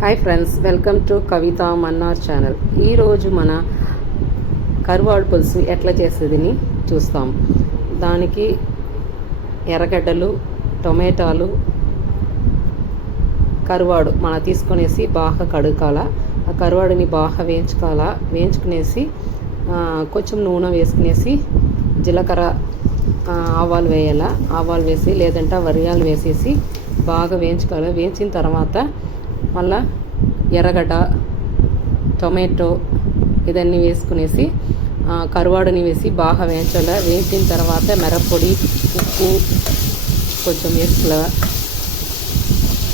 Hi friends, welcome to Kavitha Mannar channel. ఈరోజు మన కరువాడు పులుసు ఎట్లా చేసేదని చూస్తాం. దానికి ఎర్రగడ్డలు, టొమాటోలు, కరువాడు తీసుకునేసి బాగా కడుక్కాల. ఆ కరువాడుని బాగా వేయించుకునేసి కొంచెం నూనె వేసుకునేసి జీలకర్ర, ఆవాలు వేయాల. ఆవాలు వేసి లేదంటే వరియాలు వేసేసి బాగా వేయించుకోవాలి. వేయించిన తర్వాత మళ్ళా ఎర్రగడ్డ, టొమాటో ఇదన్నీ వేసుకునేసి కరువాడుని వేసి బాగా వేయించాలి. వేయించిన తర్వాత మిరప్పొడి, ఉప్పు కొంచెం వేసుకోవాలి.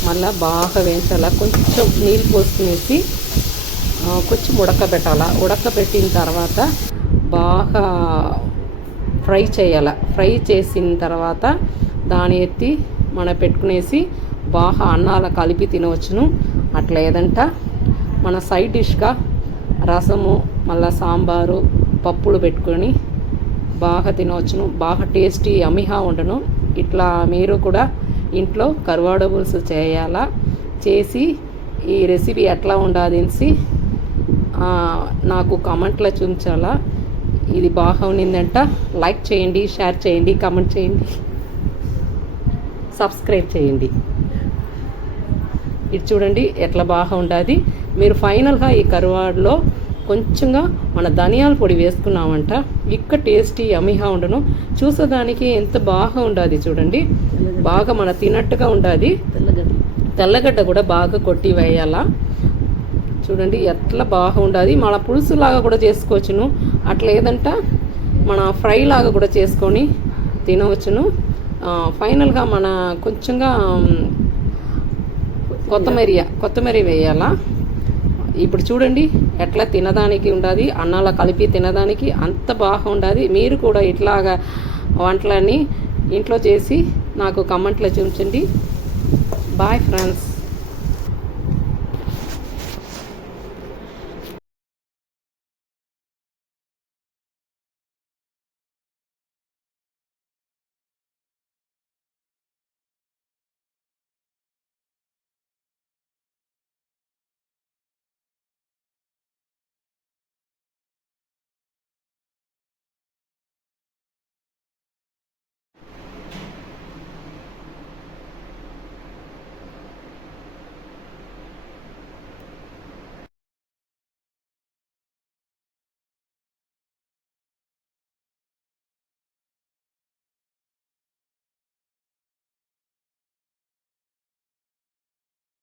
మళ్ళీ బాగా వేయించాలి. కొంచెం నీళ్ళు పోసుకునేసి కొంచెం ఉడకబెట్టాలి. ఉడకబెట్టిన తర్వాత బాగా ఫ్రై చేయాలి. ఫ్రై చేసిన తర్వాత దాన్ని ఎత్తి పెట్టుకునేసి బాగా అన్నాల కలిపి తినవచ్చును. అట్లా ఏదంట మన సైడ్ డిష్గా రసము, మళ్ళీ సాంబారు, పప్పులు పెట్టుకొని బాగా తినవచ్చును. బాగా టేస్టీ యమ్మీగా ఉండను. ఇట్లా మీరు కూడా ఇంట్లో కరువాడు పులుసు చేయాలా. చేసి ఈ రెసిపీ ఎట్లా ఉండాదనేసి నాకు కామెంట్లో చూపించాలా. ఇది బాగా ఉన్నిందంట. లైక్ చేయండి, షేర్ చేయండి, కామెంట్ చేయండి, సబ్స్క్రైబ్ చేయండి. ఇది చూడండి ఎట్లా బాగా ఉండాది. మీరు ఫైనల్గా ఈ కరువాడులో కొంచెంగా మన ధనియాల పొడి వేసుకున్నామంట. ఇక్క టేస్టీ యమ్మీగా ఉండను. చూసేదానికి ఎంత బాగా ఉండాది చూడండి. బాగా మన తినట్టుగా ఉండాది. తెల్లగడ్డ కూడా బాగా కొట్టి వేయాలా. చూడండి ఎట్లా బాగా ఉండాది. మన పులుసు లాగా కూడా చేసుకోవచ్చును. అట్లా ఏదంట మన ఫ్రై లాగా కూడా చేసుకొని తినవచ్చును. ఫైనల్గా మన కొంచెంగా కొత్తిమీర వేయాలా. ఇప్పుడు చూడండి ఎట్లా తినడానికి ఉండాది. అన్నాల కలిపి తినడానికి అంత బాగా ఉండాది. మీరు కూడా ఇట్లాగా వంటలన్నీ ఇంట్లో చేసి నాకు కామెంట్లో చూపించండి. Bye friends.